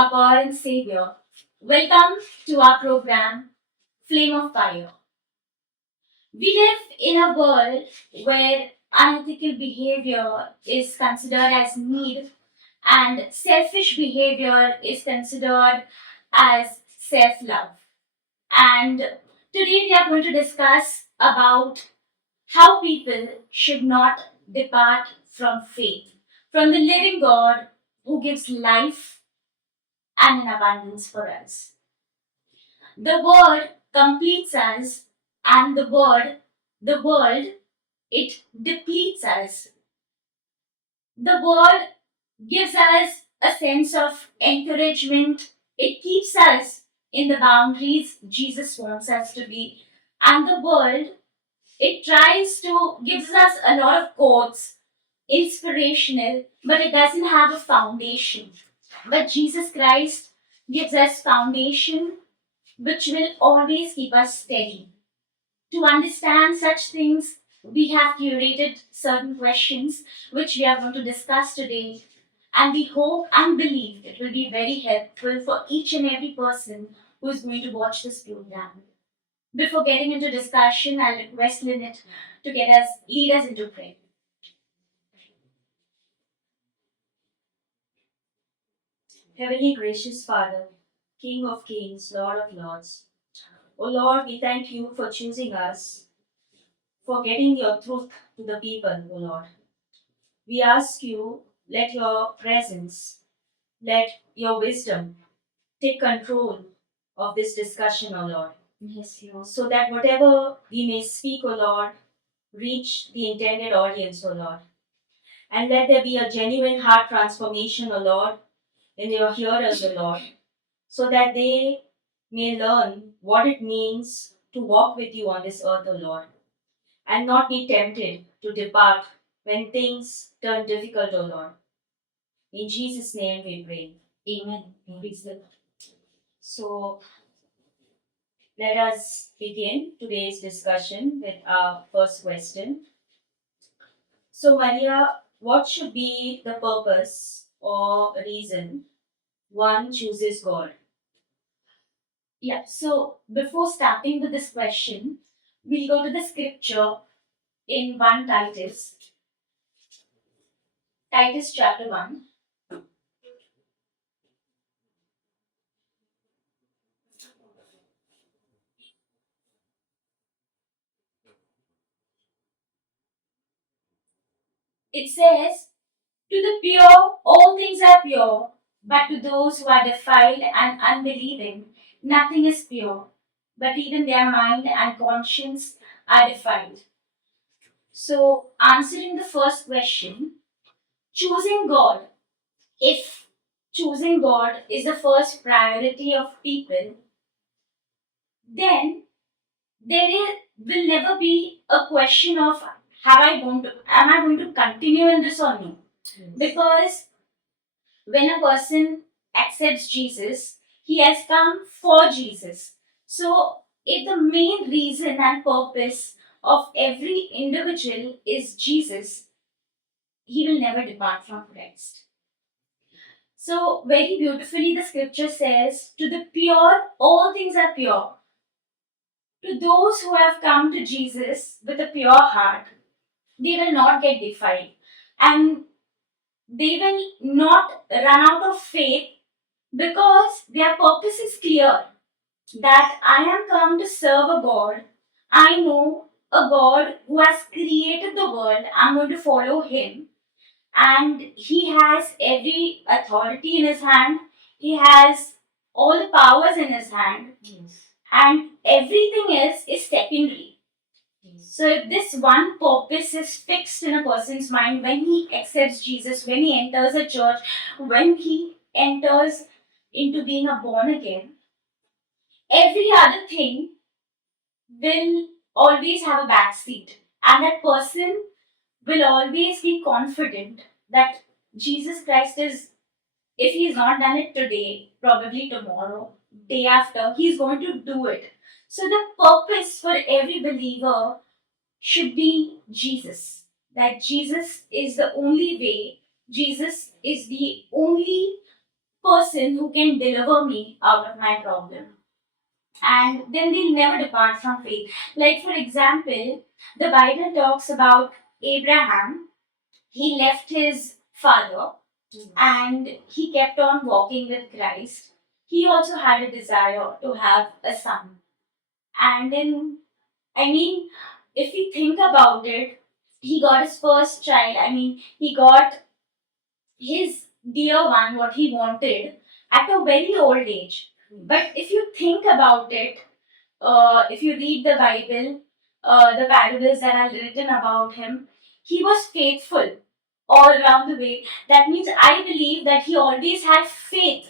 our God and Savior. Welcome to our program, Flame of Fire. We live in a world where unethical behavior is considered as need and selfish behavior is considered as self love. And today we are going to discuss about how people should not depart from faith, from the living God who gives life and an abundance for us. The word completes us, and the world, it depletes us. The word gives us a sense of encouragement. It keeps us in the boundaries Jesus wants us to be. And the world, it tries to gives us a lot of quotes, inspirational, but it doesn't have a foundation. But Jesus Christ gives us foundation which will always keep us steady. To understand such things, we have curated certain questions which we are going to discuss today, and we hope and believe it will be very helpful for each and every person who is going to watch this program. Before getting into discussion, I'll request Lynette to lead us into prayer. Heavenly gracious Father, King of kings, Lord of lords, O Lord, we thank you for choosing us, for getting your truth to the people, O Lord. We ask you, let your presence, let your wisdom take control of this discussion, O Lord. Yes, Lord. So that whatever we may speak, O Lord, reach the intended audience, O Lord. And let there be a genuine heart transformation, O Lord, in your hearers, O Lord, so that they may learn what it means to walk with you on this earth, O Lord, and not be tempted to depart when things turn difficult, O Lord. In Jesus' name we pray. Amen. Praise the Lord. So let us begin today's discussion with our first question. So, Maria, what should be the purpose or reason one chooses God? Yeah, so before starting with this question, we'll go to the scripture in 1 Titus, Titus chapter 1. It says, to the pure, all things are pure, but to those who are defiled and unbelieving, nothing is pure, but even their mind and conscience are defiled. So, answering the first question, choosing God. If choosing God is the first priority of people, then will never be a question of am I going to continue in this or no? Yes. Because when a person accepts Jesus, he has come for Jesus. So, if the main reason and purpose of every individual is Jesus, he will never depart from Christ. So, very beautifully, the scripture says, to the pure, all things are pure. To those who have come to Jesus with a pure heart, they will not get defiled. And they will not run out of faith because their purpose is clear that I am come to serve a God. I know a God who has created the world. I'm going to follow Him. And He has every authority in His hand, He has all the powers in His hand, Yes. and everything else is secondary. Yes. So if this one purpose is fixed in a person's mind when he accepts Jesus, when he enters a church, when he enters into being a born again, every other thing will always have a backseat. And that person will always be confident that Jesus Christ is, if he's not done it today, probably tomorrow, day after, he's going to do it. So the purpose for every believer should be Jesus. That Jesus is the only way, Jesus is the only person who can deliver me out of my problem. And then they'll never depart from faith. Like, for example, the Bible talks about Abraham. He left his father and he kept on walking with Christ. He also had a desire to have a son. And then, I mean, if we think about it, he got his first child. I mean, he got his dear one, what he wanted, at a very old age. But if you think about it, if you read the Bible, the parables that are written about him, he was faithful all around the way. That means I believe that he always had faith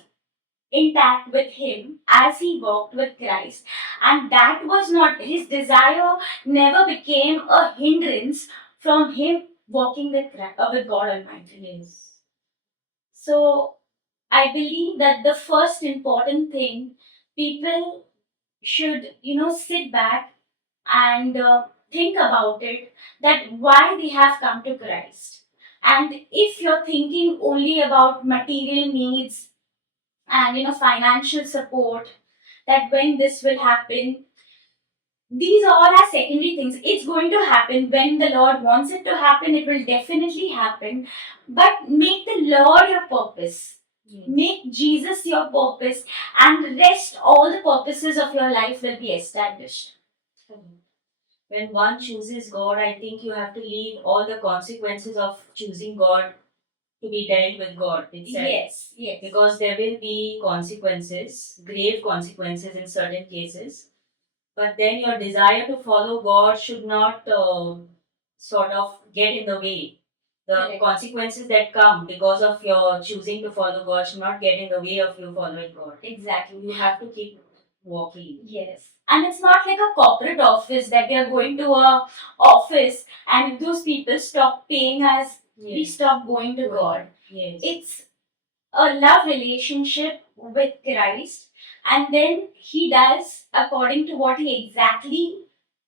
intact with him as he walked with Christ. And that was not his desire, never became a hindrance from him walking with God Almighty. Yes. So I believe that the first important thing people should, sit back and think about it, that why they have come to Christ. And if you're thinking only about material needs and financial support, that when this will happen, these all are secondary things. It's going to happen when the Lord wants it to happen. It will definitely happen. But make the Lord your purpose. Make Jesus your purpose, and rest all the purposes of your life will be established. When one chooses God, I think you have to leave all the consequences of choosing God to be dealt with God itself. Yes. Because there will be consequences, grave consequences in certain cases. But then your desire to follow God should not sort of get in the way. The Correct. consequences that come because of your choosing to follow God should not get in the way of you following God. Exactly. You have to keep walking. Yes. And it's not like a corporate office that we are going to a office and if those people stop paying us, we Yes. stop going to God. Yes. It's a love relationship with Christ, and then He does according to what He exactly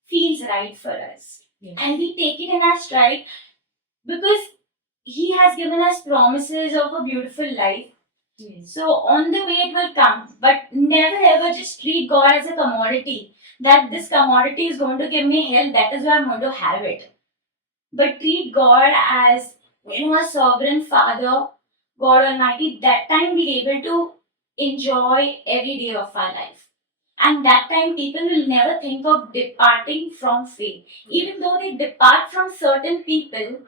feels right for us. Yes. And we take it in our stride because He has given us promises of a beautiful life. Yes. So on the way it will come, but never ever just treat God as a commodity. That this commodity is going to give me health, that is why I'm going to have it. But treat God as a sovereign Father, God Almighty. That time we're able to enjoy every day of our life. And that time people will never think of departing from faith. Even though they depart from certain people,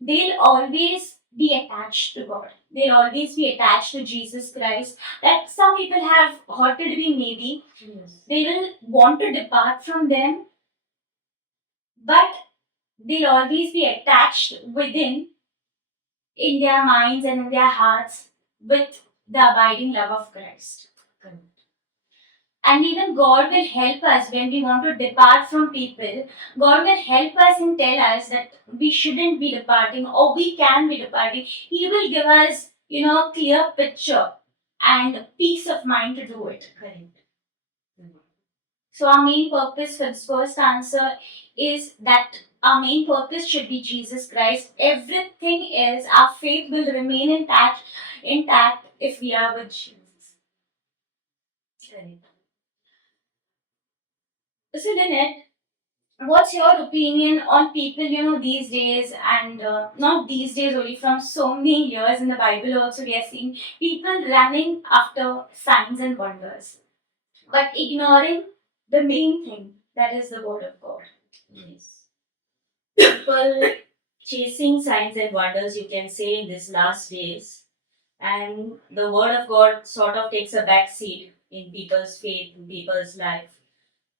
they'll always be attached to God. They'll always be attached to Jesus Christ. That some people have hurted me maybe. Yes. They will want to depart from them, but they'll always be attached within in their minds and in their hearts with the abiding love of Christ. Correct. And even God will help us when we want to depart from people. God will help us and tell us that we shouldn't be departing or we can be departing. He will give us, a clear picture and peace of mind to do it. Correct. So our main purpose for this first answer is that our main purpose should be Jesus Christ. Everything else, our faith will remain intact if we are with Jesus. Correct. So Lynette, what's your opinion on people, these days and not these days only, from so many years in the Bible also we are seeing people running after signs and wonders, but ignoring the main thing, that is the word of God. Yes. People chasing signs and wonders, you can say, in these last days, and the word of God sort of takes a back seat in people's faith, in people's life.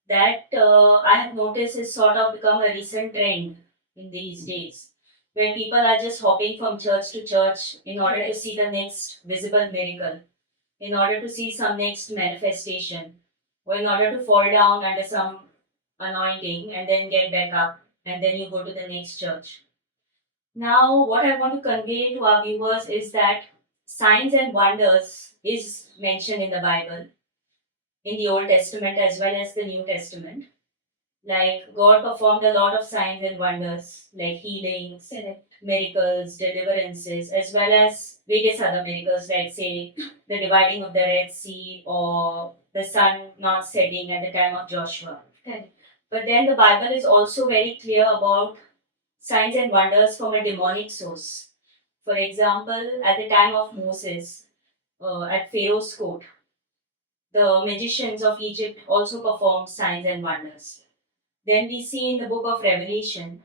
That I have noticed is sort of become a recent trend in these days, where people are just hopping from church to church in order to see the next visible miracle, in order to see some next manifestation, or in order to fall down under some anointing and then get back up, and then you go to the next church. Now, what I want to convey to our viewers is that signs and wonders is mentioned in the Bible, in the Old Testament as well as the New Testament. Like God performed a lot of signs and wonders, like healings, Correct. miracles, deliverances, as well as various other miracles, like say the dividing of the Red Sea or the sun not setting at the time of Joshua. Correct. But then the Bible is also very clear about signs and wonders from a demonic source. For example, at the time of Moses, at Pharaoh's court, the magicians of Egypt also performed signs and wonders. Then we see in the book of Revelation,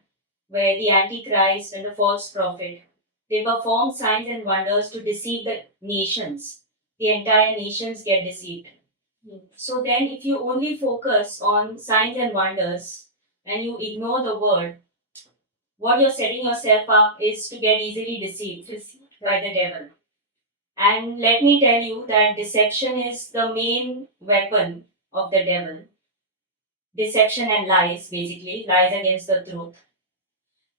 where the Antichrist and the false prophet, they perform signs and wonders to deceive the nations. The entire nations get deceived. So then, if you only focus on signs and wonders and you ignore the word, what you're setting yourself up is to get easily deceived by the devil. And let me tell you that deception is the main weapon of the devil. Deception and lies, basically, lies against the truth.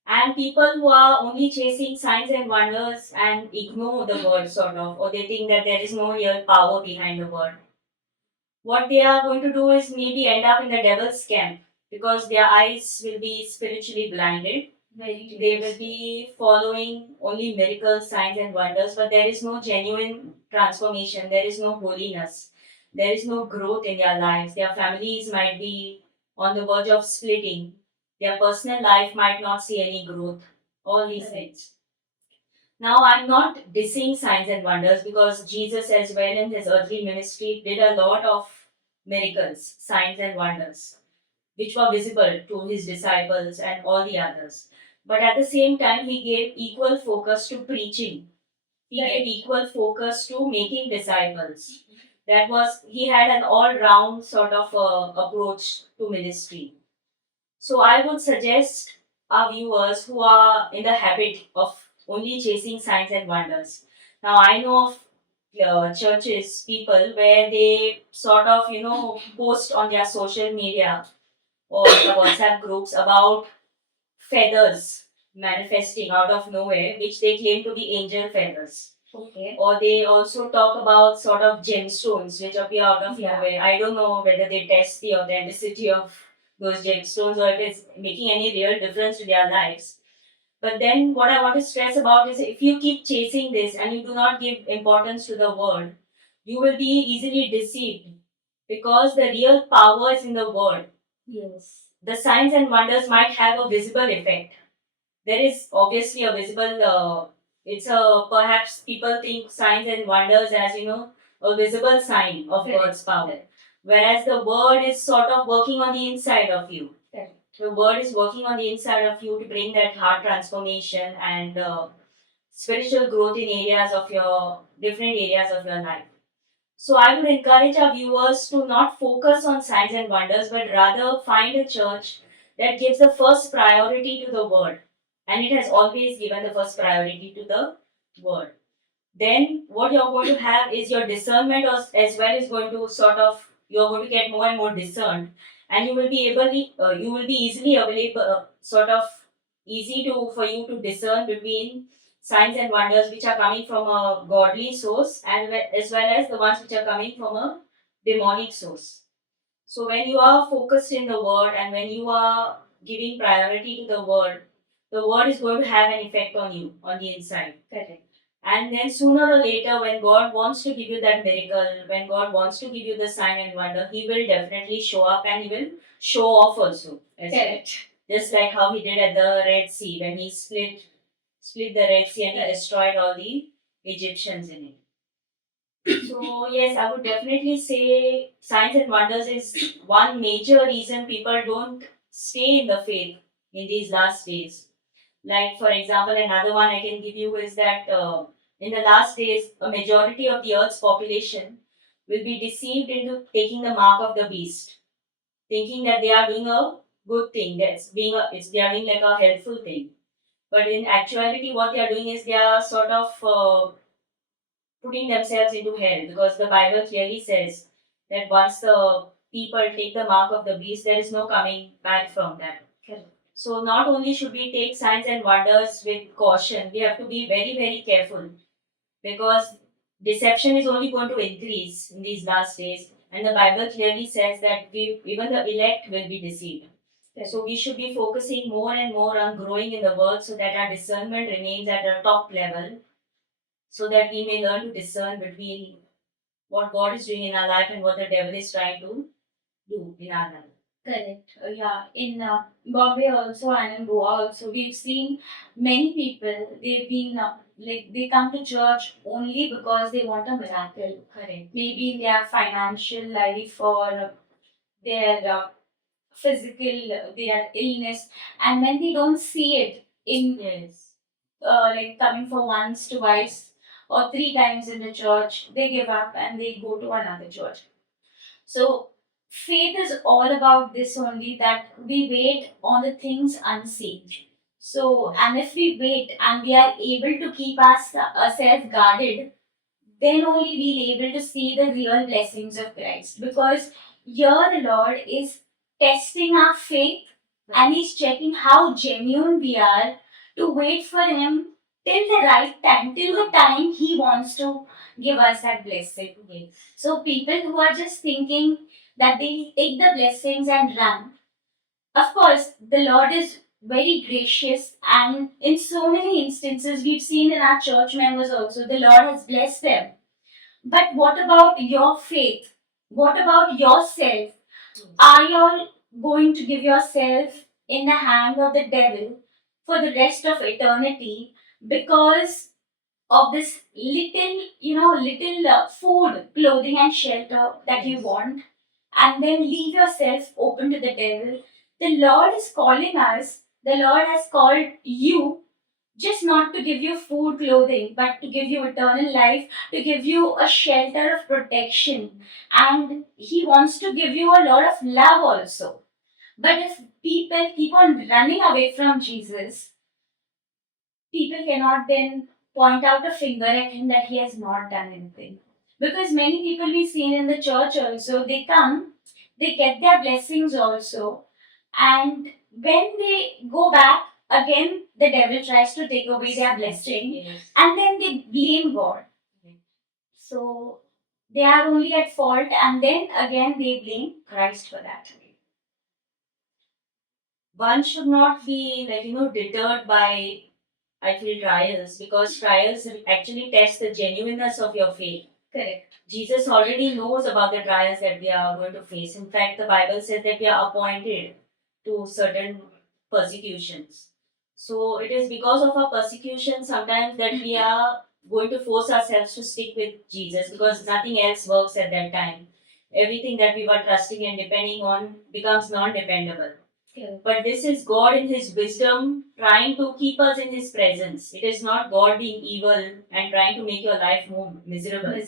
And people who are only chasing signs and wonders and ignore the word, sort of, or they think that there is no real power behind the word, what they are going to do is maybe end up in the devil's camp because their eyes will be spiritually blinded. They will be following only miracles, signs, and wonders, but there is no genuine transformation, there is no holiness, there is no growth in their lives. Their families might be on the verge of splitting, their personal life might not see any growth, all these things. Now, I'm not dissing signs and wonders because Jesus, as well in his earthly ministry, did a lot of miracles, signs, and wonders, which were visible to his disciples and all the others. But at the same time, he gave equal focus to preaching. He gave equal focus to making disciples. That was, he had an all round sort of approach to ministry. So I would suggest our viewers who are in the habit of only chasing signs and wonders. Now I know of churches, people where they sort of, post on their social media or the WhatsApp groups about feathers manifesting out of nowhere, which they claim to be angel feathers. Okay. Or they also talk about sort of gemstones which appear out of Yeah. nowhere. I don't know whether they test the authenticity of those gemstones or if it's making any real difference to their lives. But then what I want to stress about is if you keep chasing this and you do not give importance to the word, you will be easily deceived because the real power is in the word. Yes. The signs and wonders might have a visible effect. There is obviously a visible, it's a perhaps people think signs and wonders as a visible sign of Correct. God's power. Whereas the word is sort of working on the inside of you. Correct. The word is working on the inside of you to bring that heart transformation and spiritual growth in areas of your different areas of your life. So I would encourage our viewers to not focus on signs and wonders, but rather find a church that gives the first priority to the word. And it has always given the first priority to the word. Then what you're going to have is your discernment as well is going to sort of, you're going to get more and more discerned. And you will be easily available, sort of easy to for you to discern between signs and wonders which are coming from a godly source and as well as the ones which are coming from a demonic source. So when you are focused in the word and when you are giving priority to the word is going to have an effect on you on the inside. Correct. And then sooner or later, when God wants to give you that miracle, when God wants to give you the sign and wonder, He will definitely show up and He will show off also. As well. Correct. Just like how He did at the Red Sea when He split the Red Sea and He destroyed all the Egyptians in it. So yes, I would definitely say signs and wonders is one major reason people don't stay in the faith in these last days. Like for example, another one I can give you is that in the last days, a majority of the Earth's population will be deceived into taking the mark of the beast, thinking that they are doing a good thing. They are doing like a helpful thing. But in actuality, what they are doing is they are sort of putting themselves into hell because the Bible clearly says that once the people take the mark of the beast, there is no coming back from that. Correct. So not only should we take signs and wonders with caution, we have to be very, very careful because deception is only going to increase in these last days. And the Bible clearly says that even the elect will be deceived. So we should be focusing more and more on growing in the word so that our discernment remains at a top level, so that we may learn to discern between what God is doing in our life and what the devil is trying to do in our life. Correct. Yeah. In Bombay also and in Goa also, we've seen many people. They've been like they come to church only because they want a miracle. Correct. Maybe in their financial life or their physical, their illness, and when they don't see it in Yes. like coming for once, twice, or three times in the church, they give up and they go to another church. So, faith is all about this only, that we wait on the things unseen. So, and if we wait and we are able to keep ourselves guarded, then only we'll able to see the real blessings of Christ. Because here the Lord is testing our faith and He's checking how genuine we are to wait for Him till the right time, till the time He wants to give us that blessing. Yes. So people who are just thinking that they take the blessings and run, of course, the Lord is very gracious, and in so many instances we've seen in our church members also, the Lord has blessed them. But what about your faith? What about yourself? Are you all going to give yourself in the hand of the devil for the rest of eternity because of this little food, clothing, and shelter that you want, and then leave yourself open to the devil? The Lord is calling us, the Lord has called you just not to give you food, clothing, but to give you eternal life, to give you a shelter of protection. And He wants to give you a lot of love also. But if people keep on running away from Jesus, people cannot then point out a finger at Him that He has not done anything. Because many people we've seen in the church also, they come, they get their blessings also, and when they go back, again the devil tries to take away their blessing, Yes. and then they blame God. So they are only at fault, and then again they blame Christ for that. One should not be deterred by, I feel, trials, because trials actually test the genuineness of your faith. Correct. Jesus already knows about the trials that we are going to face. In fact, the Bible says that we are appointed to certain persecutions. So it is because of our persecution sometimes that we are going to force ourselves to stick with Jesus, because nothing else works at that time. Everything that we were trusting and depending on becomes non-dependable. Yeah. But this is God in His wisdom trying to keep us in His presence. It is not God being evil and trying to make your life more miserable.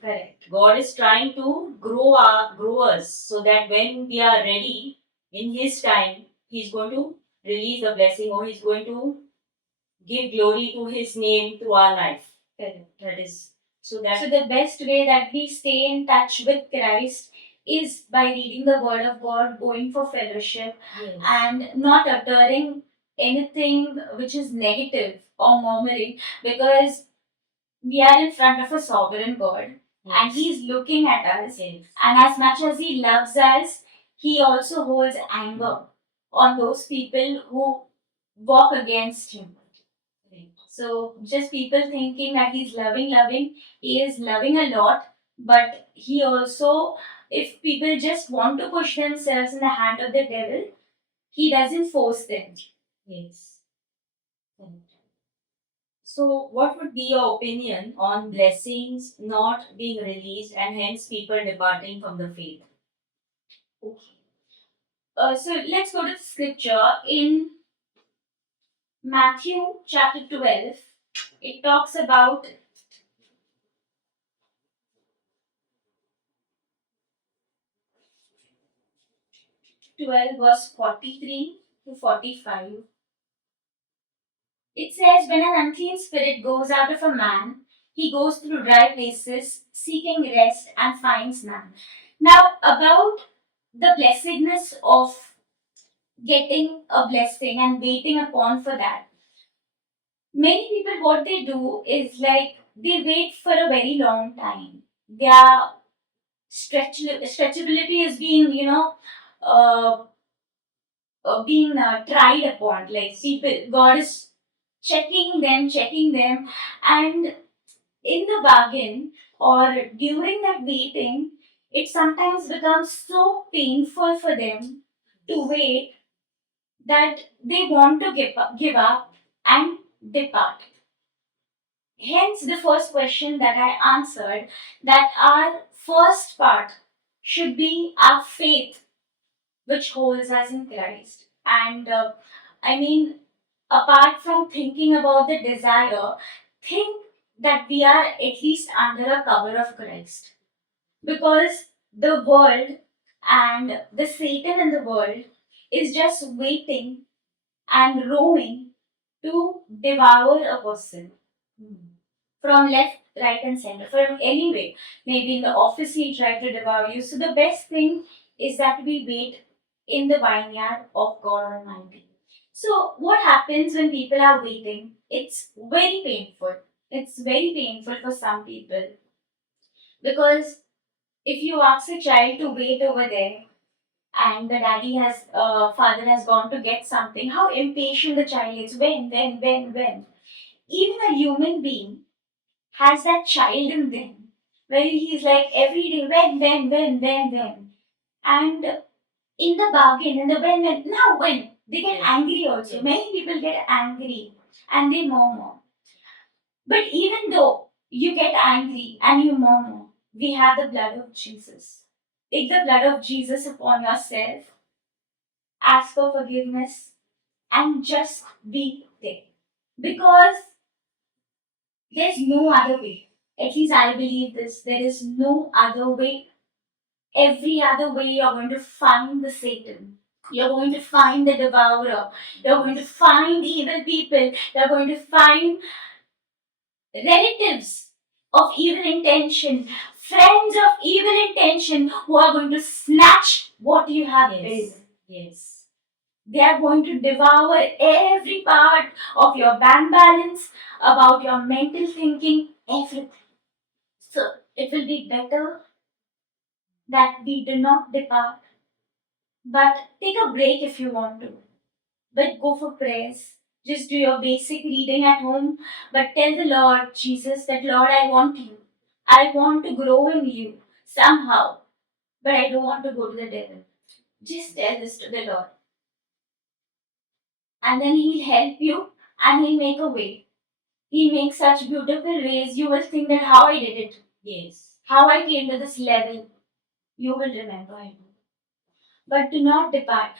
Correct. God is trying to grow us so that when we are ready in His time, He's going to release the blessing, or He's going to give glory to His name through our life. Correct. That is so the best way that we stay in touch with Christ is by reading the Word of God, going for fellowship, yes. and not uttering anything which is negative or murmuring, because we are in front of a sovereign God, and He's looking at us. Yes. And as much as He loves us, He also holds anger on those people who walk against Him. So just people thinking that He's loving, He is loving a lot, but He also, if people just want to push themselves in the hand of the devil, He doesn't force them. Yes. So, what would be your opinion on blessings not being released and hence people departing from the faith? So let's go to the scripture in Matthew chapter 12. It talks about 12 verse 43 to 45. It says, when an unclean spirit goes out of a man, he goes through dry places, seeking rest, and finds none. Now, about the blessedness of getting a blessing and waiting upon for that. Many people, what they do is like they wait for a very long time. Their stretchability is being, uh, being tried upon. Like people, God is checking them, and in the bargain or during that waiting, it sometimes becomes so painful for them to wait that they want to give up and depart. Hence, the first question that I answered, that our first part should be our faith, which holds us in Christ. And I mean, apart from thinking about the desire, think that we are at least under a cover of Christ. Because the world and the Satan in the world is just waiting and roaming to devour a person from left, right, and center, from anywhere. Maybe in the office he tried to devour you. So the best thing is that we wait in the vineyard of God Almighty. So what happens when people are waiting? It's very painful. It's very painful for some people, because if you ask a child to wait over there and the father has gone to get something, how impatient the child is. When? Even a human being has that child in them where he's like every day, when. And in the bargain, in the when, now when, they get angry also. Many people get angry and they murmur. But even though you get angry and you murmur, we have the blood of Jesus. Take the blood of Jesus upon yourself, ask for forgiveness, and just be there. Because there's no other way. At least I believe this. There is no other way. Every other way, you're going to find the Satan. You're going to find the devourer. You're going to find evil people. You're going to find relatives of evil intention, friends of evil intention who are going to snatch what you have built. Yes. They are going to devour every part of your bank balance, about your mental thinking, everything. So it will be better that we do not depart, but take a break if you want to. But go for prayers. Just do your basic reading at home, but tell the Lord Jesus that, Lord, I want you. I want to grow in you somehow, but I don't want to go to the devil. Just tell this to the Lord. And then He'll help you and He'll make a way. He'll make such beautiful ways. You will think that how I did it. Yes. How I came to this level. You will remember Him. But do not depart.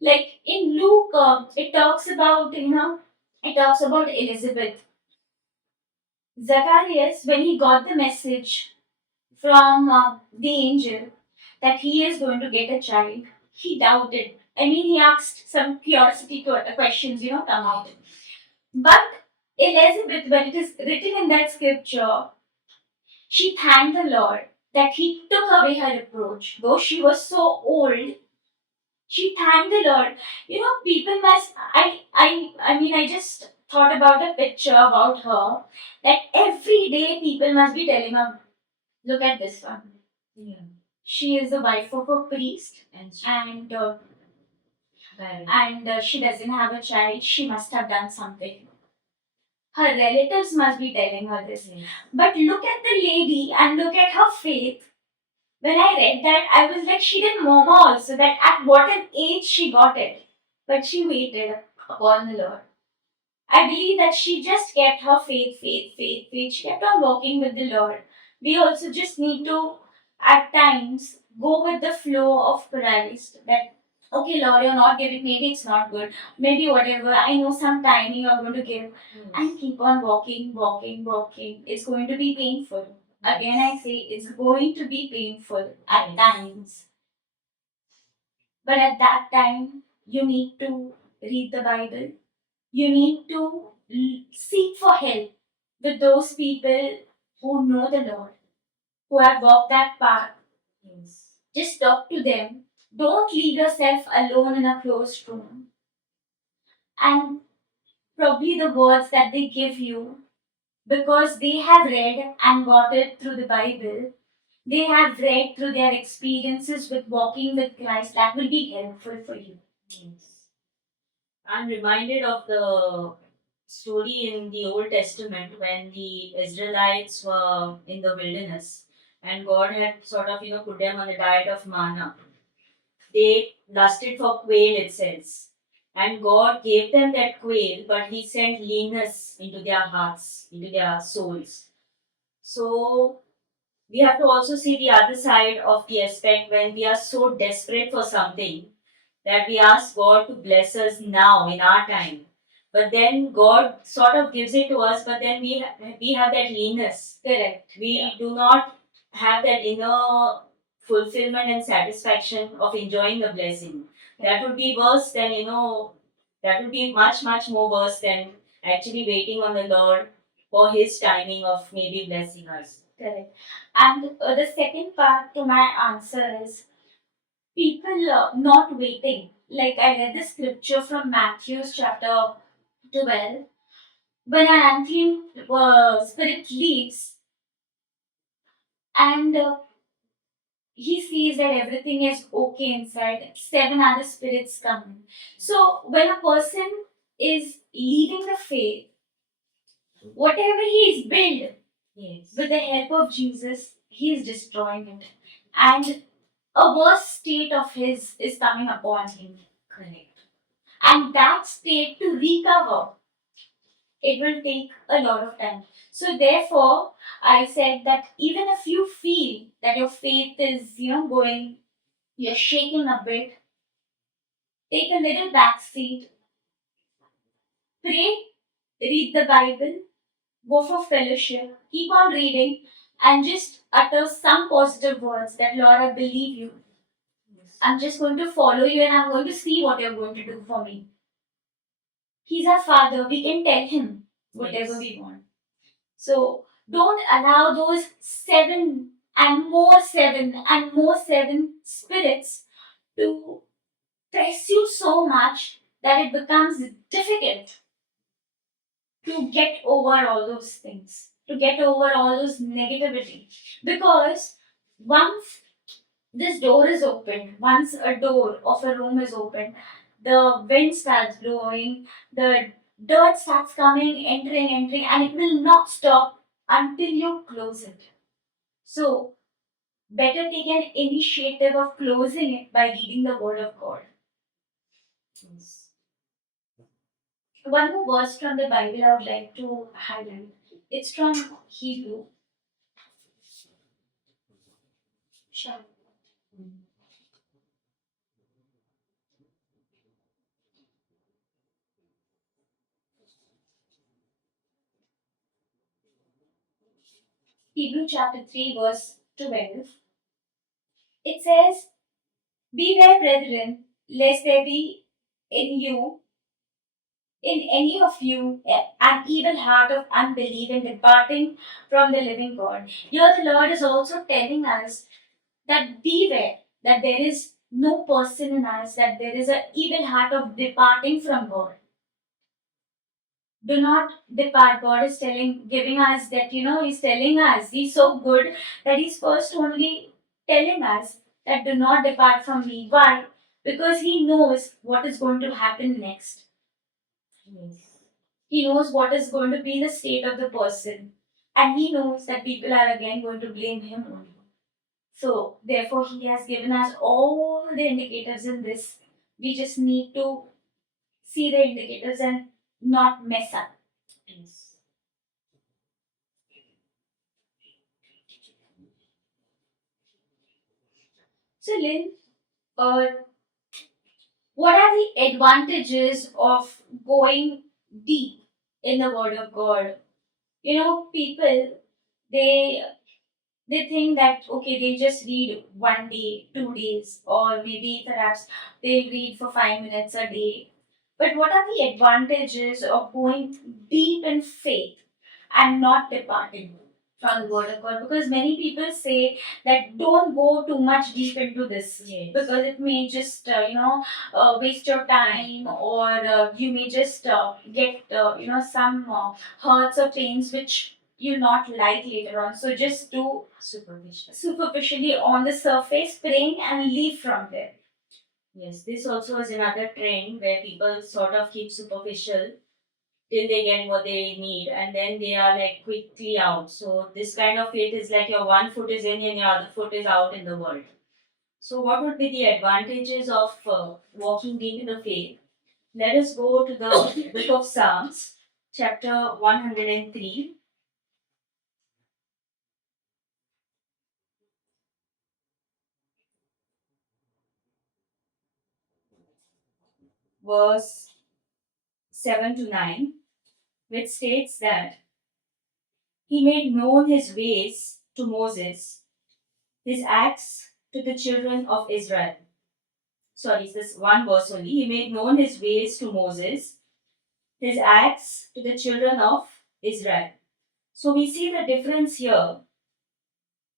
Like in Luke, it talks about, it talks about Elizabeth. Zacharias, when he got the message from the angel that he is going to get a child, he doubted. I mean, he asked some curiosity questions, come out. But Elizabeth, when it is written in that scripture, she thanked the Lord that He took away her reproach. Though she was so old, she thanked the Lord. People must. I just thought about a picture about her, that every day people must be telling her, "Look at this one. Yeah. She is the wife of a priest, And she doesn't have a child. She must have done something." Her relatives must be telling her this. yes. But look at the lady and look at her faith. When I read that, I was like, she didn't murmur also that at what an age she got it. But she waited upon the Lord. I believe that she just kept her faith. She kept on walking with the Lord. We also just need to, at times, go with the flow of Christ. That, okay, Lord, you're not giving, maybe it's not good. Maybe whatever, I know some timing you're going to give. And keep on walking. It's going to be painful. Again, I say it's going to be painful at times. But at that time, you need to read the Bible. You need to seek for help with those people who know the Lord, who have walked that path. Yes. Just talk to them. Don't leave yourself alone in a closed room. And probably the words that they give you, because they have read and got it through the Bible, they have read through their experiences with walking with Christ, that will be helpful for you. Yes. I'm reminded of the story in the Old Testament when the Israelites were in the wilderness and God had sort of, put them on a diet of manna. They lusted for quail, it says. And God gave them that quail, but He sent leanness into their hearts, into their souls. So we have to also see the other side of the aspect when we are so desperate for something that we ask God to bless us now in our time. But then God sort of gives it to us, but then we have that leanness. Correct. We do not have that inner fulfillment and satisfaction of enjoying the blessing. That would be worse than, that would be much, much more worse than actually waiting on the Lord for His timing of maybe blessing us. Correct. And the second part to my answer is people not waiting. Like I read the scripture from Matthew chapter 12. When an unclean spirit leaves and he sees that everything is okay inside, seven other spirits come in. So when a person is leaving the faith, whatever he's built Yes. with the help of Jesus, he is destroying it. And a worse state of his is coming upon him. Correct. And that state to recover, it will take a lot of time. So therefore, I said that even if you feel that your faith is, going, you're shaking a bit, take a little back seat, pray, read the Bible, go for fellowship, keep on reading, and just utter some positive words that Lord, I believe you. I'm just going to follow you and I'm going to see what you're going to do for me. He's our Father. We can tell Him whatever we want. So don't allow those seven and more seven spirits to press you so much that it becomes difficult to get over all those things, to get over all those negativity. Because once this door is opened, once a door of a room is opened, the wind starts blowing, the dirt starts coming, entering, and it will not stop until you close it. So, better take an initiative of closing it by reading the Word of God. Yes. One more verse from the Bible I would like to highlight. It's from Hebrew. Sure. Hebrew chapter 3, verse 12. It says, beware, brethren, lest there be in you, in any of you, an evil heart of unbelief in departing from the living God. Here the Lord is also telling us that beware, that there is no person in us, that there is an evil heart of departing from God. Do not depart. God is giving us that, He's telling us, He's so good that He's first only telling us that do not depart from me. Why? Because He knows what is going to happen next. Yes. He knows what is going to be the state of the person. And He knows that people are again going to blame Him only. So, therefore, He has given us all the indicators in this. We just need to see the indicators and not mess up. Yes. So, Lynn, uh, what are the advantages of going deep in the Word of God? People they they think that okay, they just read 1 day, 2 days, or maybe perhaps they'll read for 5 minutes a day. But what are the advantages of going deep in faith and not departing from the Word of God? Because many people say that don't go too much deep into this. Yes. Because it may just waste your time, or you may just get some hurts or pains which you not like later on. So just do Superficial. superficially on the surface praying and leave from there. Yes, this also is another trend where people sort of keep superficial till they get what they need and then they are like quickly out. So this kind of faith is like your one foot is in and your other foot is out in the world. So what would be the advantages of walking deep in the faith? Let us go to the book of Psalms, chapter 103. Verse 7 to 9, which states that he made known his ways to Moses, his acts to the children of Israel. Sorry, this one verse only. He made known his ways to Moses, his acts to the children of Israel. So we see the difference here.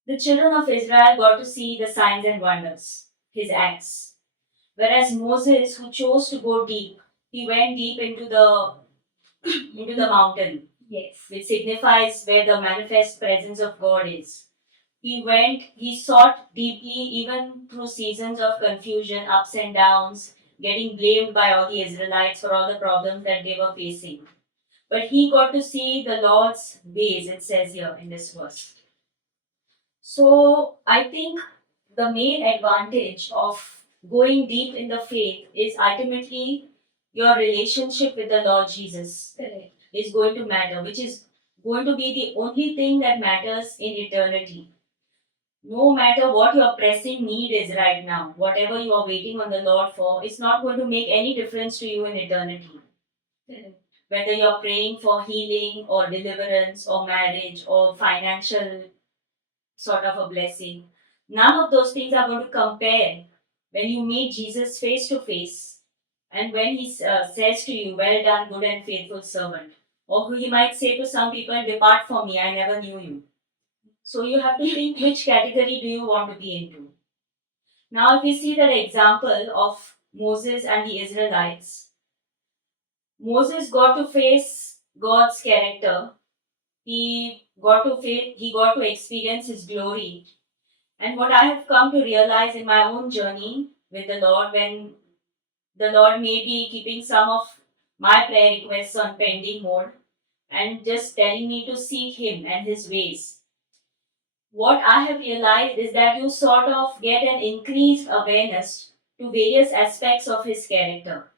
The children of Israel got to see the signs and wonders, his acts. Whereas Moses, who chose to go deep, he went deep into the mountain, Yes. which signifies where the manifest presence of God is. He sought deeply, even through seasons of confusion, ups and downs, getting blamed by all the Israelites for all the problems that they were facing. But he got to see the Lord's ways, it says here in this verse. So I think the main advantage of going deep in the faith is ultimately your relationship with the Lord Jesus Correct. is going to matter, which is going to be the only thing that matters in eternity. No matter what your pressing need is right now, whatever you are waiting on the Lord for, it's not going to make any difference to you in eternity. Correct. Whether you're praying for healing or deliverance or marriage or financial sort of a blessing, none of those things are going to compare when you meet Jesus face to face and when he says to you, "Well done, good and faithful servant." Or he might say to some people, "Depart from me, I never knew you." So you have to think which category do you want to be into. Now, if we see the example of Moses and the Israelites, Moses got to face God's character. He got to experience his glory. And what I have come to realize in my own journey with the Lord, when the Lord may be keeping some of my prayer requests on pending mode and just telling me to seek Him and His ways. What I have realized is that you sort of get an increased awareness to various aspects of His character.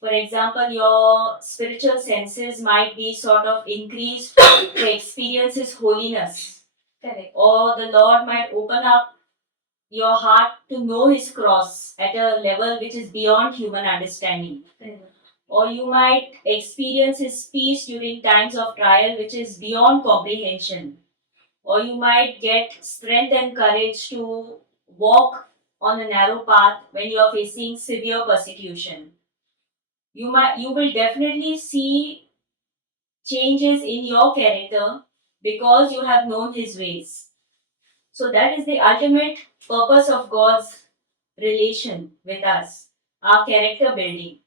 For example, your spiritual senses might be sort of increased to experience His holiness. Correct. Or the Lord might open up your heart to know His cross at a level which is beyond human understanding. Correct. Or you might experience His peace during times of trial which is beyond comprehension. Or you might get strength and courage to walk on a narrow path when you are facing severe persecution. You will definitely see changes in your character because you have known His ways. So that is the ultimate purpose of God's relation with us, our character building.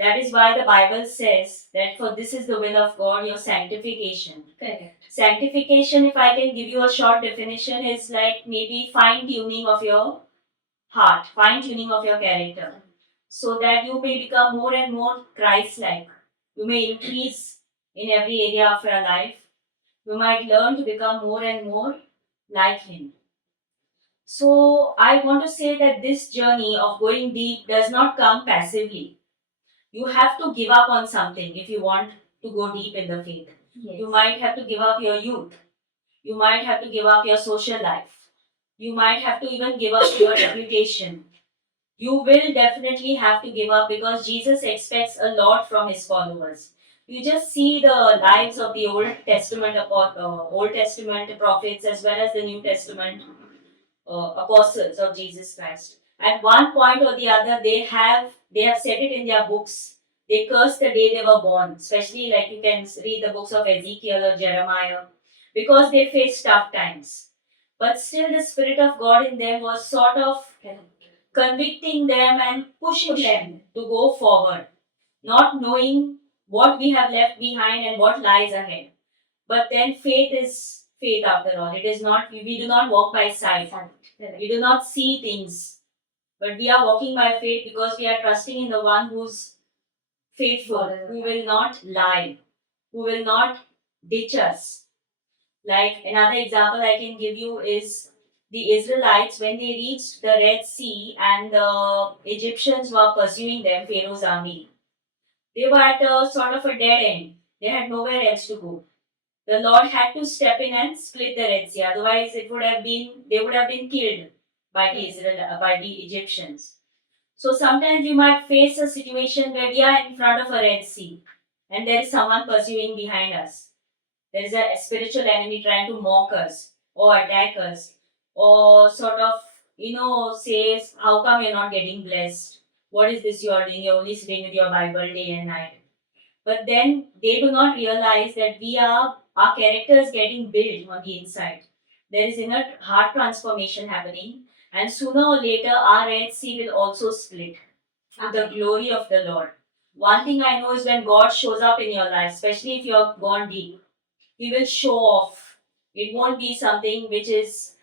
That is why the Bible says that for this is the will of God, your sanctification. Correct. Sanctification, if I can give you a short definition, is like maybe fine tuning of your heart, fine tuning of your character, so that you may become more and more Christ like. You may increase in every area of your life. You might learn to become more and more like Him. So, I want to say that this journey of going deep does not come passively. You have to give up on something if you want to go deep in the faith. Yes. You might have to give up your youth. You might have to give up your social life. You might have to even give up your reputation. You will definitely have to give up because Jesus expects a lot from His followers. You just see the lives of the Old Testament prophets as well as the New Testament apostles of Jesus Christ. At one point or the other, they have said it in their books. They cursed the day they were born, especially like you can read the books of Ezekiel or Jeremiah, because they faced tough times. But still, the Spirit of God in them was sort of convicting them and pushing them to go forward, not knowing what we have left behind and what lies ahead. But then faith is faith after all. It is not, we do not walk by sight. Correct. We do not see things. But we are walking by faith because we are trusting in the one who's faithful, who will not lie, who will not ditch us. Like another example I can give you is the Israelites when they reached the Red Sea and the Egyptians were pursuing them, Pharaoh's army. They were at a sort of a dead end. They had nowhere else to go. The Lord had to step in and split the Red Sea. Otherwise, they would have been killed by by the Egyptians. So sometimes you might face a situation where we are in front of a Red Sea and there is someone pursuing behind us. There is a spiritual enemy trying to mock us or attack us or sort of, says, how come you're not getting blessed? What is this you are doing? You're only sitting with your Bible day and night. But then they do not realize that our character is getting built on the inside. There is inner heart transformation happening, and sooner or later, our Red Sea will also split to the glory of the Lord. One thing I know is when God shows up in your life, especially if you're gone deep, He will show off. It won't be something which is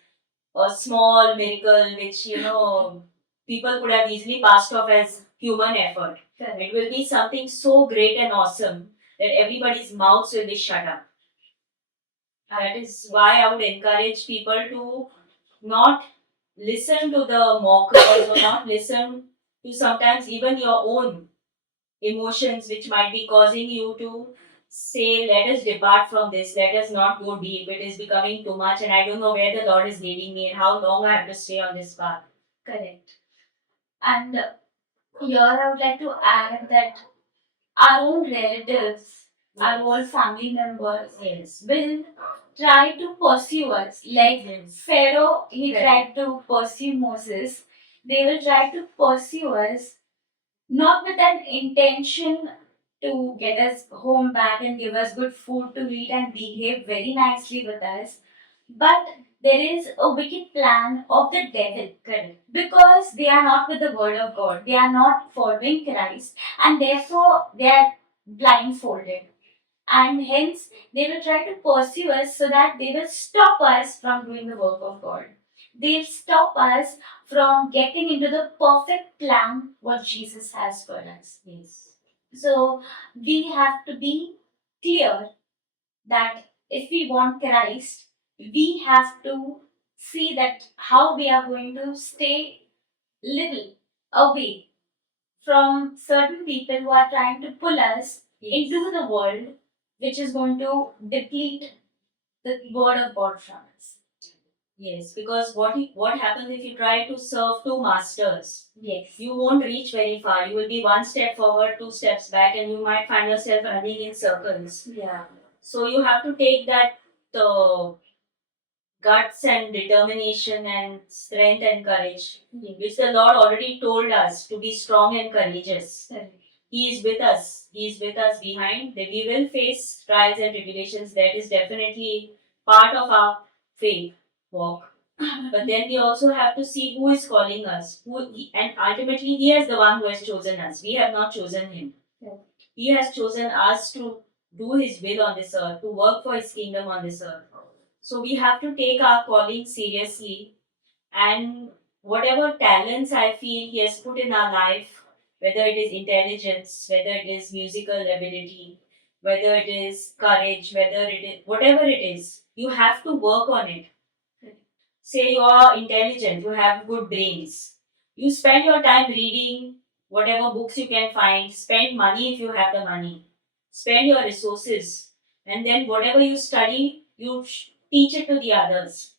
a small miracle, which people could have easily passed off as human effort. It will be something so great and awesome that everybody's mouths will be shut up. That is why I would encourage people to not listen to the mockers or not listen to sometimes even your own emotions which might be causing you to say, let us depart from this, let us not go deep, it is becoming too much, and I don't know where the Lord is leading me and how long I have to stay on this path. Correct. And here I would like to add that our own relatives, our own family members Yes. will try to pursue us. Like Yes. Pharaoh, he Correct. tried to pursue Moses. They will try to pursue us not with an intention to get us home back and give us good food to eat and behave very nicely with us, but there is a wicked plan of the devil. Correct. Because they are not with the word of God, they are not following Christ, and therefore they are blindfolded. And hence they will try to pursue us so that they will stop us from doing the work of God. They'll stop us from getting into the perfect plan what Jesus has for us. Yes. So we have to be clear that if we want Christ, we have to see that how we are going to stay little away from certain people who are trying to pull us into the world, which is going to deplete the word of God from us. Yes, because what happens if you try to serve two masters? Yes. You won't reach very far. You will be one step forward, two steps back, and you might find yourself running in circles. Yeah. So you have to take that guts and determination and strength and courage, which the Lord already told us to be strong and courageous. He is with us. He is with us behind. We will face trials and tribulations. That is definitely part of our faith walk. But then we also have to see who is calling us. And ultimately, He is the one who has chosen us. We have not chosen Him. He has chosen us to do His will on this earth, to work for His kingdom on this earth. So we have to take our calling seriously, and whatever talents I feel He has put in our life, whether it is intelligence, whether it is musical ability, whether it is courage, whether it is whatever it is, you have to work on it. Say you are intelligent, you have good brains. You spend your time reading whatever books you can find, spend money if you have the money, spend your resources, and then whatever you study, you teach it to the others.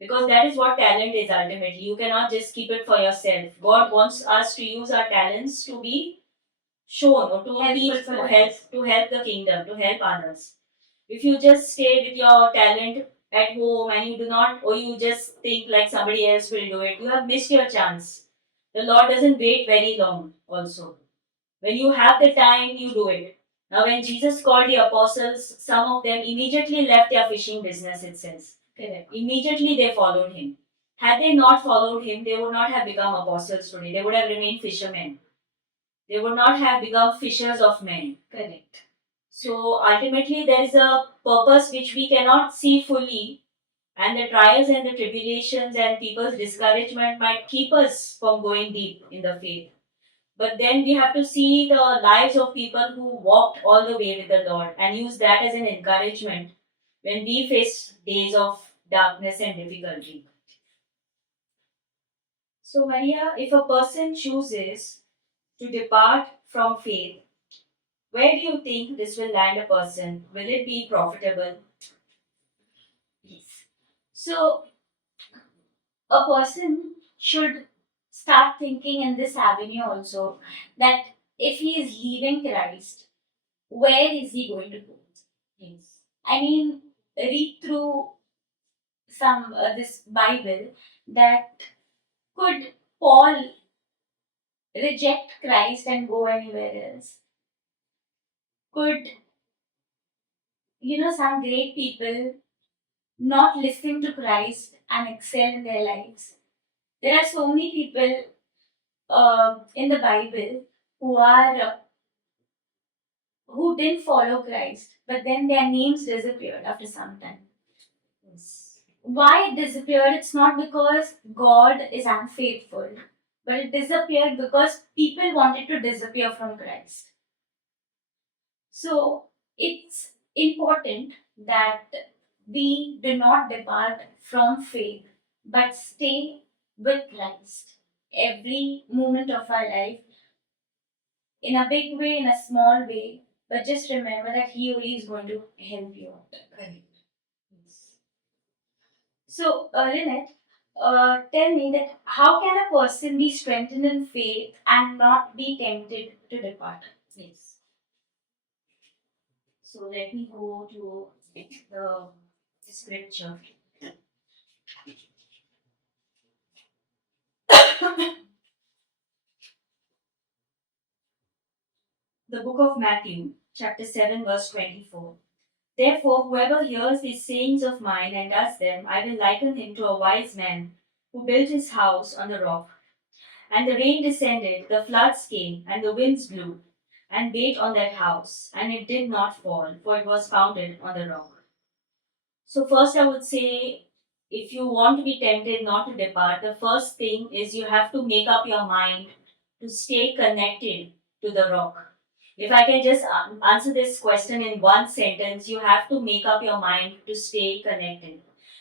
Because that is what talent is ultimately. You cannot just keep it for yourself. God wants us to use our talents to be shown or to teach, to help the kingdom, to help others. If you just stay with your talent at home and you do not, or you just think like somebody else will do it, you have missed your chance. The Lord doesn't wait very long also. When you have the time, you do it. Now, when Jesus called the apostles, some of them immediately left their fishing business, it says. Correct. Immediately they followed Him. Had they not followed Him, they would not have become apostles today. They would have remained fishermen. They would not have become fishers of men. Correct. So ultimately, there is a purpose which we cannot see fully And the trials and the tribulations and people's discouragement might keep us from going deep in the faith. But then we have to see the lives of people who walked all the way with the Lord and use that as an encouragement when we face days of darkness and difficulty. So, Maria, if a person chooses to depart from faith, where do you think this will land a person? Will it be profitable? Yes. So, a person should start thinking in this avenue also, that if he is leaving Christ, where is he going to go? Yes. I mean, read through some this Bible, that could Paul reject Christ and go anywhere else? Could some great people not listening to Christ and excel in their lives? There are so many people in the Bible who are who didn't follow Christ, but then their names disappeared after some time. Yes. Why it disappeared? It's not because God is unfaithful, but it disappeared because people wanted to disappear from Christ. So it's important that we do not depart from faith, but stay with Christ every moment of our life, in a big way, in a small way, but just remember that He only is going to help you out. Correct. Yes. So, Lynette, tell me that how can a person be strengthened in faith and not be tempted to depart? Yes. So let me go to the scripture. The book of Matthew, chapter 7, verse 24. Therefore, whoever hears these sayings of mine and does them, I will liken him to a wise man who built his house on the rock. And the rain descended, the floods came, and the winds blew, and beat on that house, and it did not fall, for it was founded on the rock. So, first, I would say if you want to be tempted not to depart, the first thing is you have to make up your mind to stay connected to the rock. If I can just answer this question in one sentence, you have to make up your mind to stay connected.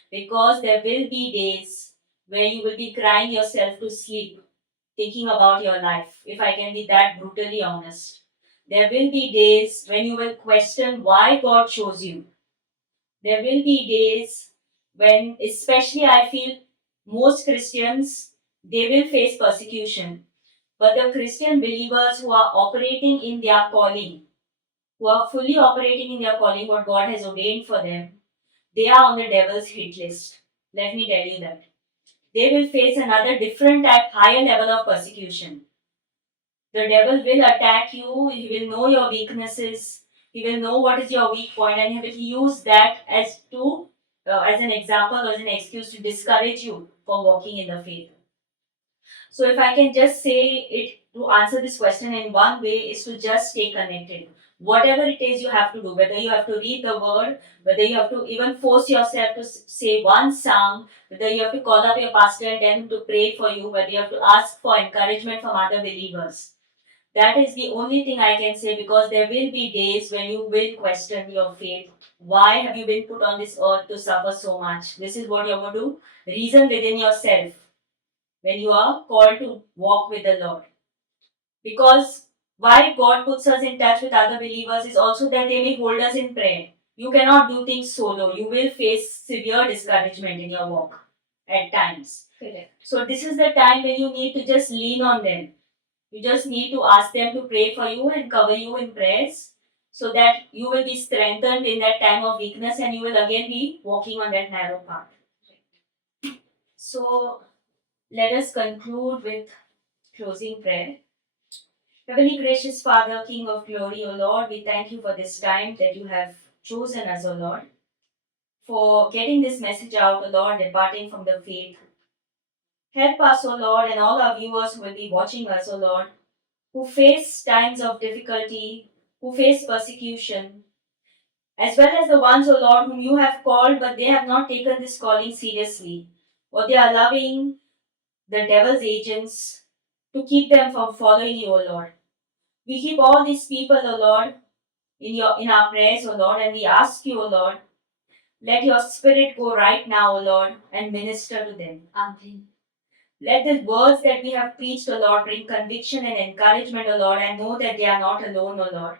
Because there will be days where you will be crying yourself to sleep, thinking about your life, if I can be that brutally honest. There will be days when you will question why God chose you. There will be days when, especially I feel, most Christians, they will face persecution. But the Christian believers who are operating in their calling, who are fully operating in their calling, what God has ordained for them, they are on the devil's hit list. Let me tell you that. They will face another different type, higher level of persecution. The devil will attack you, he will know your weaknesses, he will know what is your weak point, and he will use that as an example or as an excuse to discourage you from walking in the faith. So if I can just say it to answer this question in one way is to just stay connected. Whatever it is you have to do, whether you have to read the word, whether you have to even force yourself to say one psalm, whether you have to call up your pastor and tell him to pray for you, whether you have to ask for encouragement from other believers. That is the only thing I can say, because there will be days when you will question your faith. Why have you been put on this earth to suffer so much? This is what you're going to do. Reason within yourself when you are called to walk with the Lord. Because why God puts us in touch with other believers is also that they may hold us in prayer. You cannot do things solo. You will face severe discouragement in your walk at times. Correct. So this is the time when you need to just lean on them. You just need to ask them to pray for you and cover you in prayers so that you will be strengthened in that time of weakness and you will again be walking on that narrow path. So let us conclude with closing prayer. Heavenly gracious Father, King of glory, O Lord, we thank you for this time that you have chosen us, O Lord, for getting this message out, O Lord, departing from the faith. Help us, O Lord, and all our viewers who will be watching us, O Lord, who face times of difficulty, who face persecution. as well as the ones, O Lord, whom you have called, but they have not taken this calling seriously, or they are allowing the devil's agents to keep them from following you, O Lord. We keep all these people, O Lord, in our prayers, O Lord, and we ask you, O Lord, let your spirit go right now, O Lord, and minister to them. Amen. Let the words that we have preached, O Lord, bring conviction and encouragement, O Lord, and know that they are not alone, O Lord.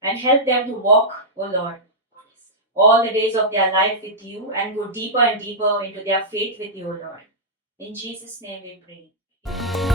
And help them to walk, O Lord, all the days of their life with you and go deeper and deeper into their faith with you, O Lord. In Jesus' name we pray.